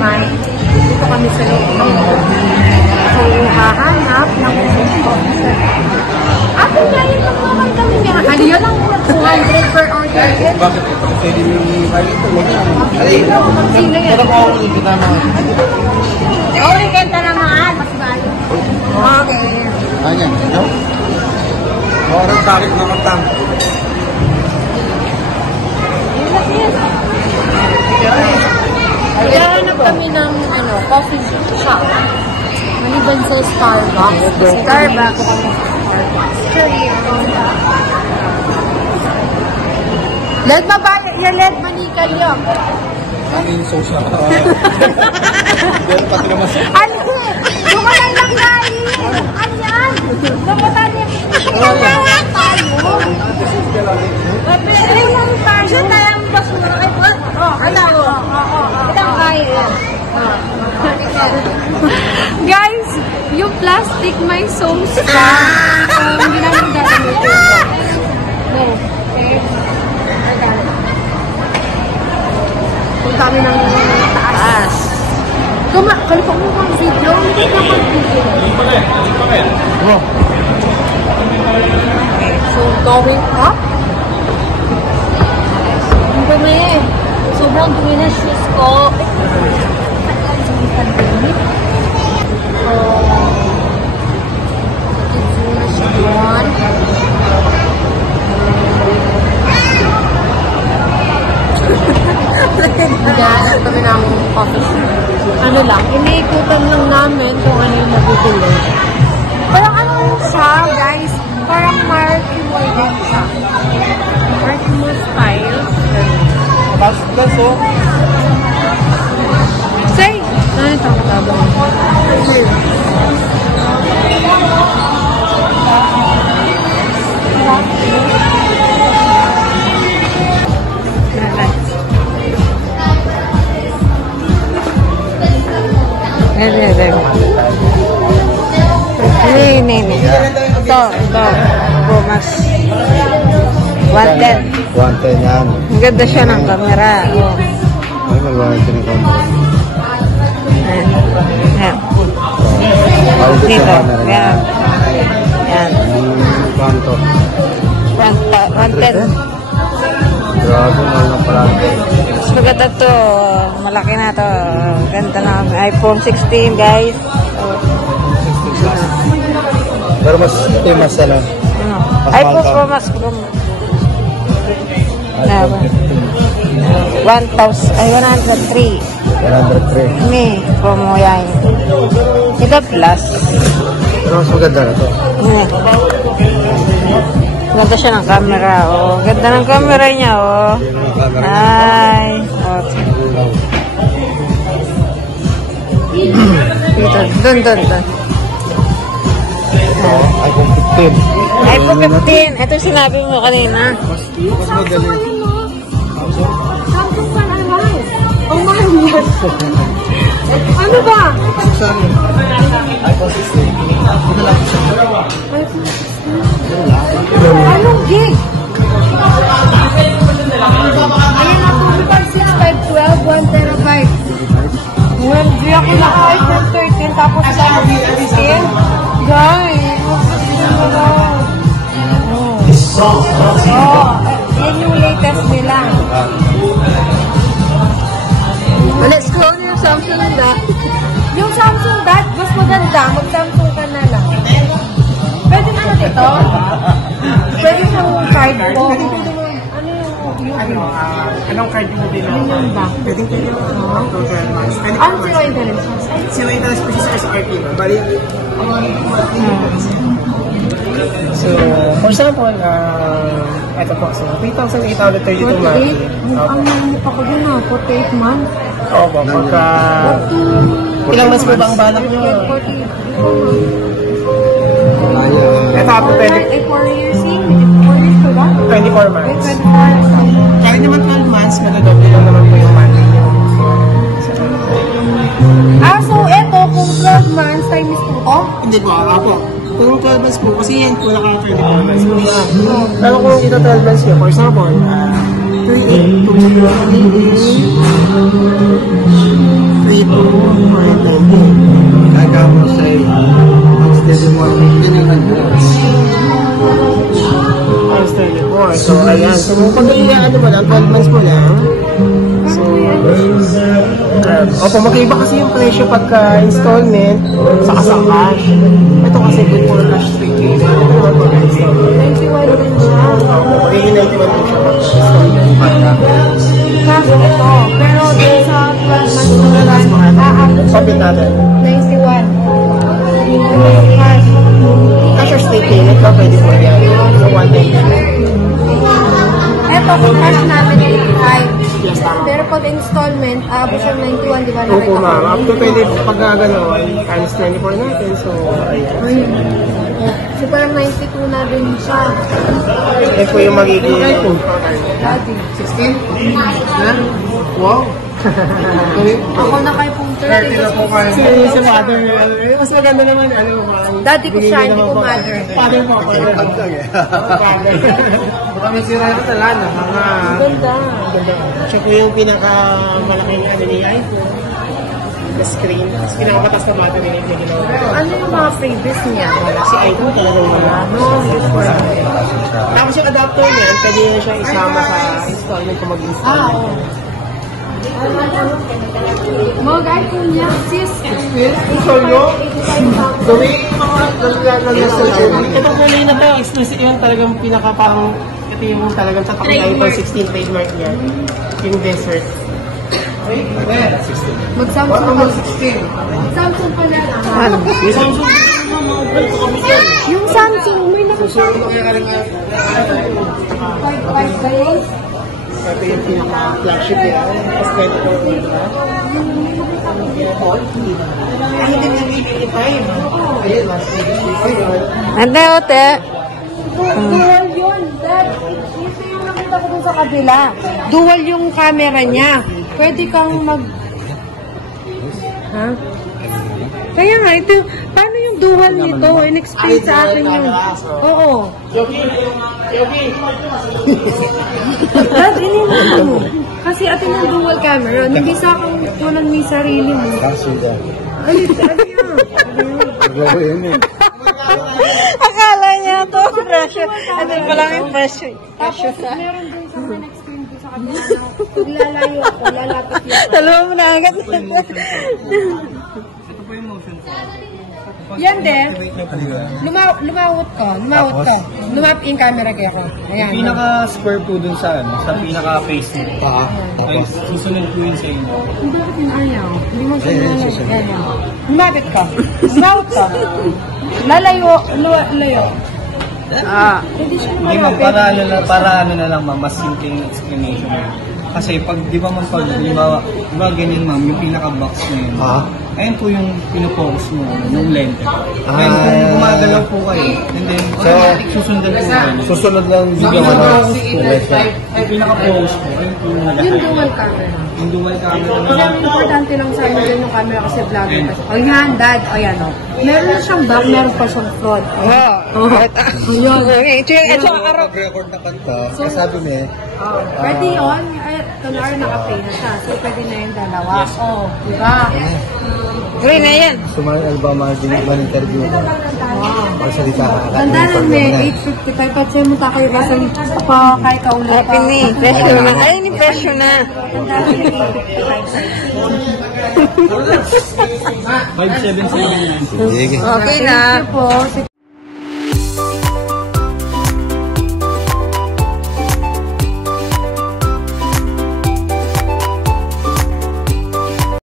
naman, dito kami sa loob ng mall. So, hahanap ng ate ngayon lang naman kami niya. Ano yun ang 200 per order? Bakit ito? Pwede mo i-halito mo. Sino yan? Pero kung ako kita na. Okay, kanta naman. Mas bayo. Okay. Ayan. Ito? Orang tarik na matang. Naghahanap kami ng coffee shop. Maliban sa Starbucks. Starbucks. Led mabaya. Yung led manikal yun. Aking social. Pero pati naman sa... Ano? Dumalan lang galing. Ayan. Dumalan yan. Dumalan tayo. Pero lang tayo. Siya tayong basura. Ay, po. Ano? Itang kaya. Guys, yung plastic may sauce pa. Hindi namin gagawin. No. Okay. Punta kami ng taas. Kalipang mo kang video. Hindi ka mag-video. Okay, so going up. Ang dumi. Sobrang dumi na shoes ko. Naghahanap kami ng coffee shop. Ano lang, iniikutan lang namin kung ano yung nabibili. Parang ano siya, guys? Parang Martimore din siya. Martimore style. Mas oh. Say! Ano ito ang tabang? Ini. Ito. Mas 110. 110 yan. Ang ganda siya ng camera. Oh. Ay, mag-110 yung camera. Ayan. Dito. Dito. Ayan. Ayan. Kanto. 110. Grabe, mahal na pala. Mas maganda to. Malaki na to. Ganda na. iPhone 16, guys. Pero mas famous ano? iPhone Pro Max Pro. 1,000. Ay, 103. 103. Ini, promo yan. Ito plus. Pero mas maganda na to. Ganda siya ng camera, oh. Ganda ng camera niya, oh. Ay. Oh. Dito, dun. iPhone 15. iPhone 15. Ito sinabi mo kanina. Mas magaling. Samsung pa na naman. Oh my God. Ano ba? iPhone 16. Anong gig? Ayun na po, 5, 6, 5, 12, 1 terabyte. Well, di ako naka-iPhone 13 tapos sa 15. Guys, yan yung latest nila. Let's go yung Samsung Dot. Yung Samsung Dot, mas maganda. Mag-Samsung ka na lang. Pwede na dito? Pwede sa card mo. Anong card mo din? Pwede kayo ng 12 months. Ano zero interest? Zero interest po siya sa RP. Bali, so, for example, ito po, so 3,832 monthly. Ang nangyay pa ko din 48 months. Oo po, pagka... Ilang months po ba ang balak nyo? 48. Ito po, pwede... 4 years in? 4 years ko ba? 24 months. 24. Kahit naman 12 months, magadoble lang naman po yung monthly nyo. So eto, kung 12 months times 2 ko? Hindi po, ako. Kung 12 months po, kasi yan po naka 24 months. Pero kung ito 12 months nyo, for example, 3,822 3,822 22,490. Kaya mo say, ang steady mo, ganyan lang yun. Times 34. So, ayan. So, pag ano mo lang, 12 months mo lang. So, opo, magkaiba kasi yung presyo pagka installment saka sa cash. Ito kasi good for cash straight pay. Ito naman pagka installment. 91 din siya. Opo, magiging 91 din siya pagka installment. Kaso ito. Pero din sa 12 months na lang, Kapit natin. 91. Cash. Cash or straight payment ba? Pwede po yan. So, 190. Eto, kung cash namin 85. Yes, tama. Pero pag installment, aabot siya 91, di ba? Opo, ma'am. Up to pwede pag gano'n, times 24 natin. So, ayan. So, parang 92 na din siya. Ito po yung magiging Daddy. 16? Na? Wow! Ako na kay pong 30. Si mother na lang. Mas maganda naman, ano, ma'am. Daddy ko siya, hindi ko mother. Father po, father. Father. Baka may sira yung talan, mga... Ganda. Siya po yung pinakamalaking ano niya, the screen. Tapos pinakapatas na battery niya yung ginawa. Ano yung mga freebies niya? Si iPhone talagang wala. Tapos yung adapter niya, pwede na siya isama sa installment kung mag-install. Oo. Mga guys po niya, sis. Install nyo? Gawin yung mga nag-install. Itong kulay na to, yung talagang pinaka-pang, ito yung talagang tatak ng iPhone 16 trademark niya. Yung desert. Mag-Samsung pa. Samsung pala. Yung Samsung, Yung Samsung, may nakasama. 5 days. ito yung pinaka-flagship niya. Tapos 24 ko na. Ay, hindi na 85. Ayun, mas 85. Ante, ote. Dual yun. Ito yung nakita ko dun sa kabila. Dual yung camera niya. Pwede kang mag... Ha? Kaya nga, ito, paano yung dual nito? In-explain sa atin yun. Oo. Yogi! Yogi! Dad, iniwan mo. Kasi atin yung dual camera. Hindi sa akin walang may sarili mo. Kasi da. Alit, ano yan? Nagawa yun eh. Akala niya to, pressure. Ano pa lang yung pressure. Tapos, meron din sa mga explain ko sa kanila na pag lalayo ako, lalapit yun. Dalawa mo na agad. Yan din. Lumawot ko. Lumapit yung camera kaya ko. Ayan. Pinaka-square po dun sa ano, sa pinaka-face niya. Ay, susunod po yun sa inyo. Bakit yung ayaw? Hindi mo siya nalayo. Lumapit ko. Lumawot ko. Lalayo. Layo. Hindi siya Hindi ma'am, lumapit. para ano na lang ma'am, mas simpleng explanation. Kasi pag, di ba ma'am, pag di ba ganyan ma'am, yung pinaka-box na yun. Ayun po yung pinofocus mo, yung lente. Then kung gumagalaw po kayo, and then automatic susundan po kayo. Susunod lang Yung video yung pinaka-focus po, ayun po yung Yung nag-high. dual camera. Yung dual camera Kasi ang importante lang sa amin yung camera kasi vlogger kasi. O yan, dad. O yan, o. Meron na siyang back, meron pa siyang front. Yun. Ito yung ito ang araw. Mag-record na kanta, kasabi niya, Pwede yun. Kunwari naka-play na siya. So, pwede na yung dalawa. O, diba? Green na yan. sumayon album, din ba interview mo? Pagsalita ka. Ganda na may 855. Pag sa'yo mo tayo ba sa pa kahit kaulit Happy ni. Pressure na. Ayun yung pressure na. Ganda na may 855. 5779. Sige. Okay na. Thank you po.